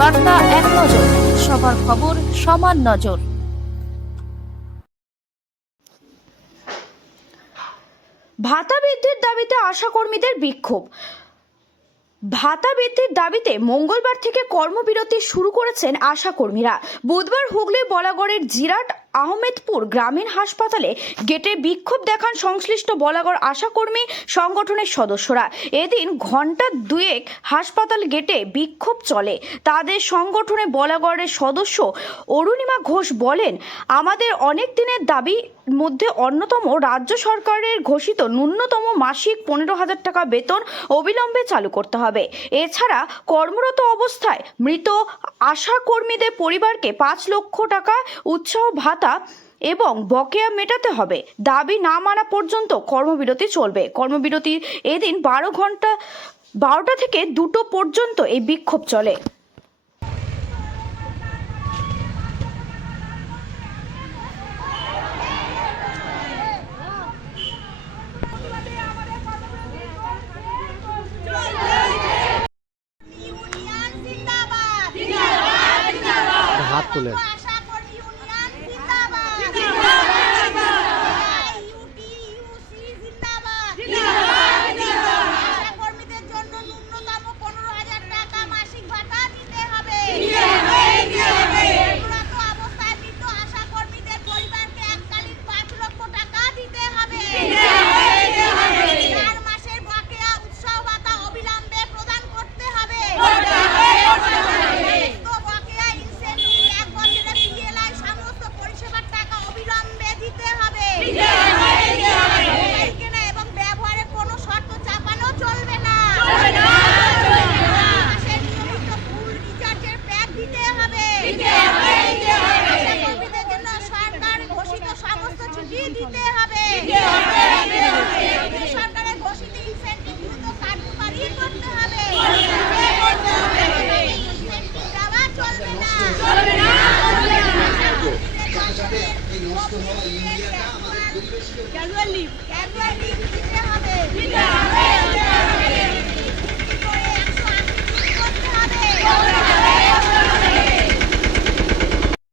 বার্তা এক নজর, সবার খবর সমান নজর। ভাতা বৃদ্ধির দাবিতে আশাকর্মীদের বিক্ষোভ। ভাতা বৃদ্ধির দাবিতে মঙ্গলবার থেকে কর্মবিরতি শুরু করেছেন আশাকর্মীরা। বুধবার হুগলির বলাগড়ের জিরাট আহমেদপুর গ্রামীণ হাসপাতালে গেটে বিক্ষোভ দেখান সংশ্লিষ্ট বলাগড় আশাকর্মী সংগঠনের সদস্যরা। এদিন ঘণ্টা দুয়েক হাসপাতাল গেটে বিক্ষোভ চলে। তাদের সংগঠনে বলাগড়ের সদস্য অরুণিমা ঘোষ বলেন, আমাদের অনেক দিনের দাবি মধ্যে অন্যতম রাজ্য সরকারের ঘোষিত ন্যূনতম মাসিক 15,000 টাকা বেতন অবিলম্বে চালু করতে হবে। এছাড়া কর্মরত অবস্থায় মৃত আশাকর্মীদের পরিবারকে 5 লক্ষ টাকা উৎসাহ ভাতা এবং বকেয়া মেটাতে হবে। দাবি না মানা পর্যন্ত কর্মবিরতি চলবে। কর্মবিরতি এদিন 12টা থেকে 2টো পর্যন্ত এই বিক্ষোভ চলে। হাত তুলে সরকারের ঘোষিত ইনসেন্টিভ গুলো কার্যকরী করতে হবে। চলবে না। Casual leave